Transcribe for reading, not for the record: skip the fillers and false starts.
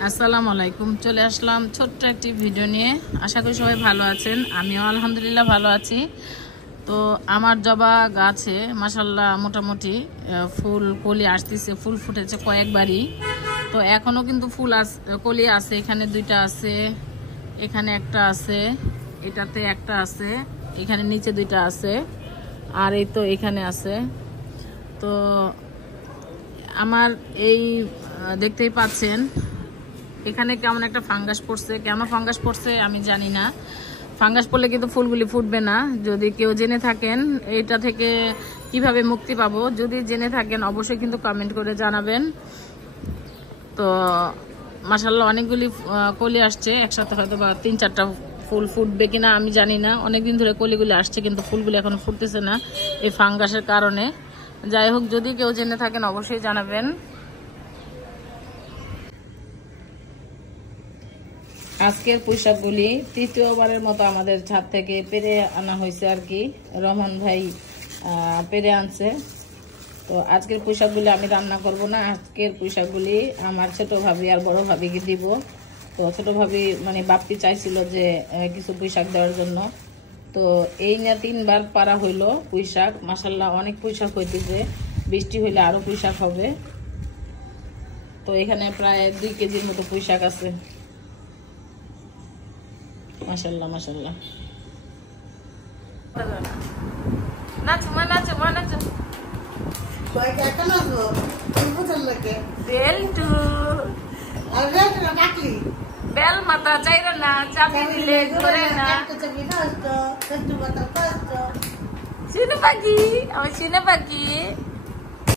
আসসালামু আলাইকুম। চলে আসলাম ছোট্ট একটি ভিডিও নিয়ে। আশা করি সবাই ভালো আছেন, আমিও আলহামদুলিল্লাহ ভালো আছি। তো আমার জবা গাছে মাশাআল্লাহ মোটামুটি ফুল কলি আসতেছে, ফুল ফুটেছে কয়েকবারই। তো এখনো কিন্তু ফুল কলি আছে। এখানে দুইটা আছে, এখানে একটা আছে, এটাতে একটা আছে, এখানে নিচে দুইটা আছে, আর এই তো এখানে আছে। তো আমার এই দেখতেই পাচ্ছেন এখানে কেমন একটা ফাঙ্গাস পড়ছে। কেন ফাঙ্গাস পড়ছে আমি জানি না। ফাঙ্গাস পড়লে কিন্তু ফুলগুলি ফুটবে না। যদি কেউ জেনে থাকেন এটা থেকে কিভাবে মুক্তি পাবো, যদি জেনে থাকেন অবশ্যই কিন্তু কমেন্ট করে জানাবেন। তো মাশাআল্লাহ অনেকগুলি কলি আসছে একসাথে, হয়তো বা 3-4টা ফুল ফুটবে কিনা আমি জানি না। অনেকদিন ধরে কলিগুলি আসছে কিন্তু ফুলগুলি এখন ফুটতেছে না এই ফাঙ্গাসের কারণে। যাই হোক, যদি কেউ জেনে থাকেন অবশ্যই জানাবেন। আজকের পুঁইশাকগুলি তৃতীয়বারের মতো আমাদের ছাদ থেকে পেরে আনা হয়েছে আর কি। রহমান ভাই পেরে আনছে। তো আজকের পুঁইশাকগুলি আমি রান্না করব না। আজকের পুঁইশাকগুলি আমার ছোট ভাবি আর বড় ভাবিকে দিব। তো ছোট ভাবি মানে বাপ্পি চাইছিল যে কিছু পুঁইশাক দেওয়ার জন্য। তো এই নিয়ে 3বার পারা হইলো পুঁইশাক। মাশাআল্লাহ অনেক পুঁইশাক হইতেছে, বৃষ্টি হইলে আরো পুঁইশাক হবে। তো এখানে প্রায় 2 কেজির মতো পুঁইশাক আছে। মাশাআল্লাহ মাশাআল্লাহ। নাচো মা, নাচো মা, নাচো। বেলটু বেল মাথা চাইরে না, চাবি দিলে ধরে না। চিনু পাখি, আমার চিনু পাখি।